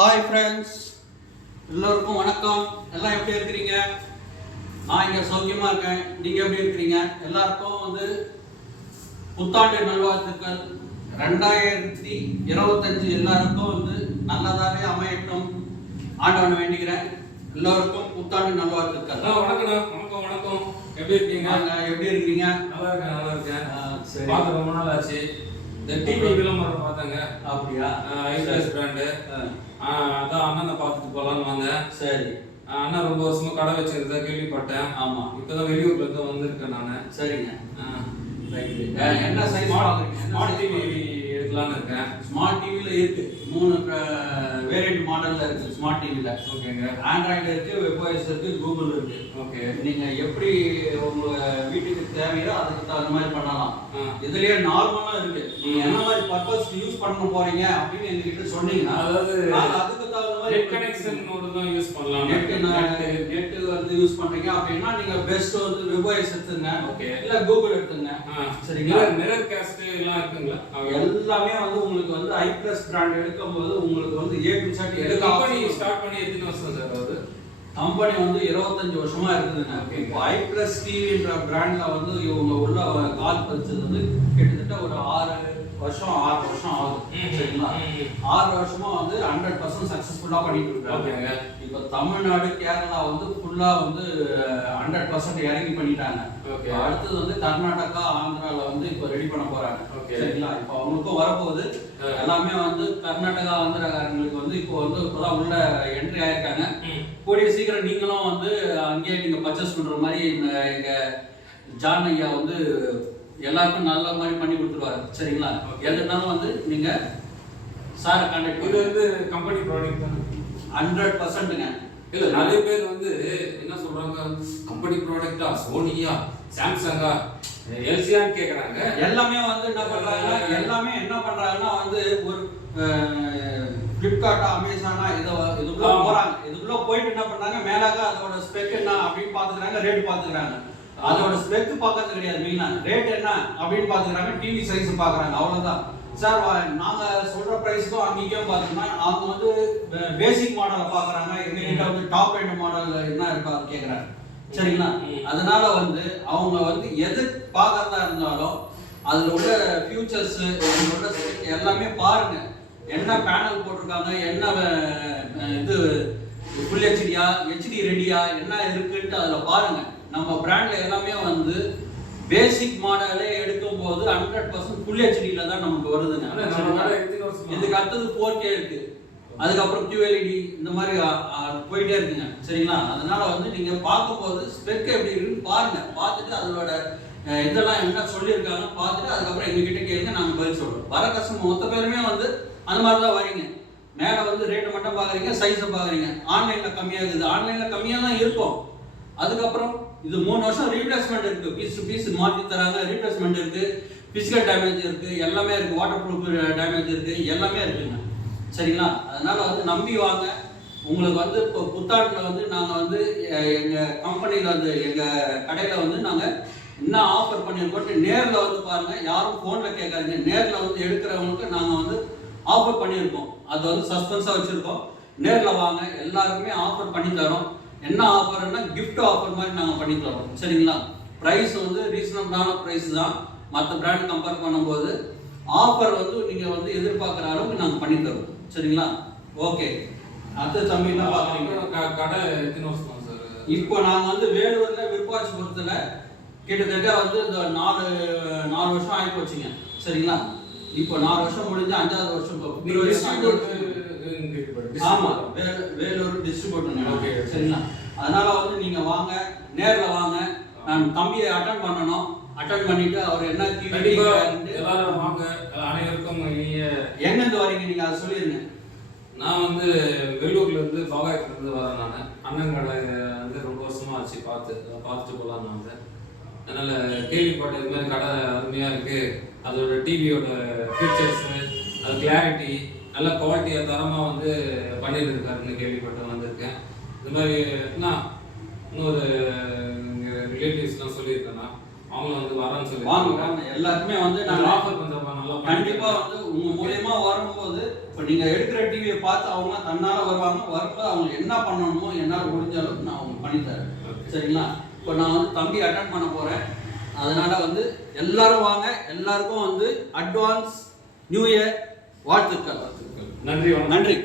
Hi friends, எல்லோருக்கும் வணக்கம். எல்லாம் எப்படி இருக்கிறீங்க? நான் இங்கே சௌக்கியமாக இருக்கேன். நீங்கள் எப்படி இருக்கிறீங்க? எல்லாருக்கும் புத்தாண்டு நல்வாழ்த்துக்கள். 2025 எல்லாருக்கும் நல்லதாகவே அமையட்டும் ஆண்டவனை வேண்டிக்கிறேன். எல்லோருக்கும் புத்தாண்டு நல்வாழ்த்துக்கள். வணக்கம் வணக்கம். எப்படி இருக்கீங்க? எப்படி இருக்கீங்க? நல்லா இருக்கேன். சரி, பார்த்து ரொம்ப நாள் ஆச்சு. இந்த டிவி விளம்பரம் பார்த்தாங்க. அப்படியா? IPS brand. அதான் அண்ணனை பார்த்துட்டு போகலான்னு வந்தேன். சரி. அண்ணன் ரொம்ப வருஷமா கடை வச்சிருந்தா கேள்விப்பட்டேன். ஆமா, இப்பதான் வெளியூர்ல இருந்து வந்திருக்கேன் நான். சரிங்க. என்ன சைஸ் வாங்குறீங்க? ஸ்மார்ட் டிவி எடுக்கலான்னு இருக்கேன். ஸ்மார்ட் டிவில இருக்கு 3 வேரியன்ட் மாடல்ல இருக்கு. ஸ்மார்ட் டிவில ஓகேங்க. ஆண்ட்ராய்டு இருக்கு, வெப்ஓஎஸ் இருக்கு, கூகுள் இருக்கு. ஓகே. நீங்க எப்படி உங்க வீட்டுக்கு தேவையோ அதுக்கு தகுந்த மாதிரி பண்ணலாம். இதுலயே நார்மலா இருக்கு. நீங்க என்ன மாதிரி பர்பஸ் யூஸ் பண்ண போறீங்க அப்படின்னு எங்ககிட்ட சொன்னீங்கன்னா அதாவது அதுக்கு தகுந்த மாதிரி நெட் கனெக்ஷன் தான் யூஸ் பண்ணலாம். நெட் யூஸ் பண்றீங்க அப்படின்னா நீங்க பெஸ்ட் வெப்ஓஎஸ் எடுத்துங்க. ஓகே. இல்ல கூகுள் எடுத்துங்க. சரிங்களா? மிரர் காஸ்ட் எல்லாம் இருக்குங்களா? எல்லாமே உங்களுக்கு ஐபிஎஸ் பிராண்ட் எடுக்கும்போது உங்களுக்கு A to Z company start பண்ணி எத்தனை வருஷம் சார் ஆகுது? கம்பெனி 25 வருஷமா இருக்குதுங்க. இப்போ ஐபிஎஸ் டிவின்ற பிராண்ட்ல இவங்க உள்ள கால் பதிச்சது கிட்டத்தட்ட ஒரு 6 வருஷம் ஆகுது. சரிங்களா? 6 வருஷமா 100% சக்சஸ்ஃபுல்லா பண்ணிட்டு இருக்காங்க. இப்போ தமிழ்நாடு, கேரளா ஃபுல்லா 100% இறங்கி பண்ணிட்டாங்க. அடுத்தது கர்நாடகா, ஆந்திரால இப்போ ரெடி பண்ண போறாங்க. சரிங்களா? இப்போ அவங்களுக்கும் வரப்போகுது. எல்லாமே கர்நாடகா, ஆந்திராக்காரங்களுக்கு இப்போ இப்பதான் உள்ள என்ட்ரி ஆயிருக்காங்க. கூடிய சீக்கிரம் நீங்களும் அங்கேயே நீங்க பர்ச்சேஸ் பண்ற மாதிரி எங்க ஜான் ஐயா எல்லாருக்கும் நல்ல மாதிரி பண்ணி கொடுத்துருவாரு. சரிங்களா? எதுனாலும் நீங்க சாரை கான்டாக்ட். இது கம்பெனி ப்ராடக்ட் தான் 100%ங்க. இல்ல நிறைய பேர் என்ன சொல்றாங்க, கம்பெனி ப்ராடக்ட்டா, சோனியா, சாம்சங்கா, எல்சியான்னு கேக்குறாங்க. எல்லாமே என்ன பண்றாங்கன்னா ஒரு ஃபிளிப்கார்ட்டா, அமேசானா இதுக்குள்ள போறாங்க. இதுக்குள்ள போயிட்டு என்ன பண்றாங்க, மேலாக அதோட ஸ்பெக் என்ன அப்படின்னு பாத்துக்கிறாங்க, ரேட் பாத்துக்கிறாங்க. அதோட ஸ்பெக் பார்க்கறது கிடையாது. மெயினா ரேட் என்ன அப்படின்னு பாத்துக்கிறாங்க, டிவி சைஸ் பாக்குறாங்க. அவ்வளவுதான் சார். நாங்க சொல்ற பிரைஸ்க்கும் அங்கேயும் பாத்தோம்னா அவங்க பேசிக் மாடலை பாக்குறாங்க. எங்ககிட்ட டாப் எண்ட் மாடல் என்ன இருக்கா கேக்குறாங்க. சரிங்களா? அதனால அவங்க எது பாக்குறதா இருந்தாலும் அதுல உள்ள ஃபியூச்சர்ஸ், உள்ள எல்லாமே பாருங்க. என்ன பேனல் போட்டிருக்காங்க, என்ன இது ஃபுல் ஹெச்டியா, ஹெச்டி ரெடியா, என்ன இருக்குன்ட்டு அதுல பாருங்க. நம்ம பிராண்ட்ல எல்லாமே பேசிக் மாடலே எடுக்கும் போது 100% ஃபுல் ஹெச்டில தான் நமக்கு வருதுங்க. இதுக்கு அடுத்தது 4K இருக்கு, அதுக்கப்புறம் QLED, இந்த மாதிரி போயிட்டே இருக்குங்க. சரிங்களா? அதனால நீங்க பார்க்கும்போது ஸ்பெக் எப்படி இருக்குன்னு பாருங்க. பார்த்துட்டு அதோட இதெல்லாம் என்ன சொல்லியிருக்காங்க பார்த்துட்டு அதுக்கப்புறம் எங்ககிட்ட கேளுங்க, நாங்கள் பதில் சொல்றோம். வர கஸ்டமர் மொத்த பேருமே அந்த மாதிரி தான் வரீங்க. மேலே ரேட்டை மட்டும் பார்க்குறீங்க, சைஸை பார்க்குறீங்க. ஆன்லைனில் கம்மியாகுது, ஆன்லைனில் கம்மியாக தான் இருக்கும். அதுக்கப்புறம் இது 3 வருஷம் ரீப்ளேஸ்மெண்ட் இருக்கு. பீஸ் டு பீஸ் மாற்றி தராங்க. ரீப்ளேஸ்மெண்ட் இருக்கு, பிசிக்கல் டேமேஜ் இருக்கு, எல்லாமே இருக்கு, வாட்டர் ப்ரூஃப் டேமேஜ் இருக்கு, எல்லாமே இருக்குங்க. சரிங்களா? அதனால நம்பி வாங்க. உங்களுக்கு இப்போ புத்தாண்டில் நாங்கள் எங்கள் கம்பெனியில் எங்கள் கடையில் நாங்கள் என்ன ஆஃபர் பண்ணியிருக்கோம் நேரில் பாருங்க. யாரும் ஃபோனில் கேட்காதீங்க. நேரில் எடுக்கிறவங்களுக்கு நாங்கள் ஆஃபர் பண்ணியிருக்கோம். அது சஸ்பென்ஸாக வச்சுருக்கோம். நேரில் வாங்க, எல்லாருக்குமே ஆஃபர் பண்ணி தரோம். என்ன ஆஃபர்னா கிஃப்ட் ஆஃபர் மாதிரி நாங்கள் பண்ணி தரோம். சரிங்களா? ப்ரைஸ் ரீசனபிளான ப்ரைஸ் தான். மற்ற பிராண்ட் கம்பேர் பண்ணும்போது ஆஃபர் நீங்கள் எதிர்பார்க்குற அளவுக்கு நாங்கள் பண்ணி தரோம். சரிங்களா? ஓகே. அடுத்த தம்பி என்ன பார்க்குறீங்க? கடை எத்தனை வருஷம் சார்? இப்போ நாங்கள் வேலூரில் விருப்பாட்சிபுரத்தில் கிட்டத்தட்ட இந்த 4 வருஷம் ஆகி போச்சுங்க. சரிங்களா? இப்போ 4 வருஷம் முடிஞ்சு 5வது வருஷம். ஆமா, வேலூர் டிஸ்ட்ரிபியூட்டர். ஓகே. சரிங்களா? அதனால நீங்க வாங்க, நேர்ல வாங்க. நான் தம்பியை அட்டெண்ட் பண்ணணும். அட்டெண்ட் பண்ணிட்டு அவர் என்ன எல்லாரும் வாங்க. அனைவருக்கும் எங்கிருந்து வரீங்க நீங்க அதை சொல்லிருங்க. நான் வெள்ளூர்ல இருந்து பாகாயத்துல இருந்து வரேன். நான் அண்ணன் கடை ரொம்ப வருஷமா ஆச்சு, பார்த்துட்டு போகலாம். நான் அதனால கேள்விப்பட்ட இது மாதிரி கடை அருமையா இருக்கு. அதோட டிவியோட ஃபீச்சர்ஸ், அது கிளாரிட்டி, நல்ல குவாலிட்டியாக தரமாக பண்ணிட்டு இருக்காருன்னு கேள்விப்பட்டு வந்திருக்கேன். இந்த மாதிரி இன்னொரு ரிலேட்டிவ்ஸ்லாம் சொல்லியிருக்கேன்னா அவங்களும் வரேன்னு சொல்லி வாங்க. எல்லாருக்குமே நாங்கள் ஆஃபர் பண்ணுறப்ப நல்லா கண்டிப்பாக உங்க மூலியமா வரும்போது இப்போ நீங்க எடுக்கிற டிவியை பார்த்து அவங்க தன்னால வருவாங்க. வரப்ப அவங்க என்ன பண்ணணுமோ என்னால் முடிஞ்ச அளவுக்கு நான் அவங்க பண்ணித்தரேன். சரிங்களா? இப்போ நான் வந்து தம்பி அட்டென்ட் பண்ண போறேன். அதனால வந்து எல்லாரும் வாங்க. எல்லாருக்கும் வந்து அட்வான்ஸ் நியூ இயர் வாழ்த்துக்கள். நன்றி. நன்றி.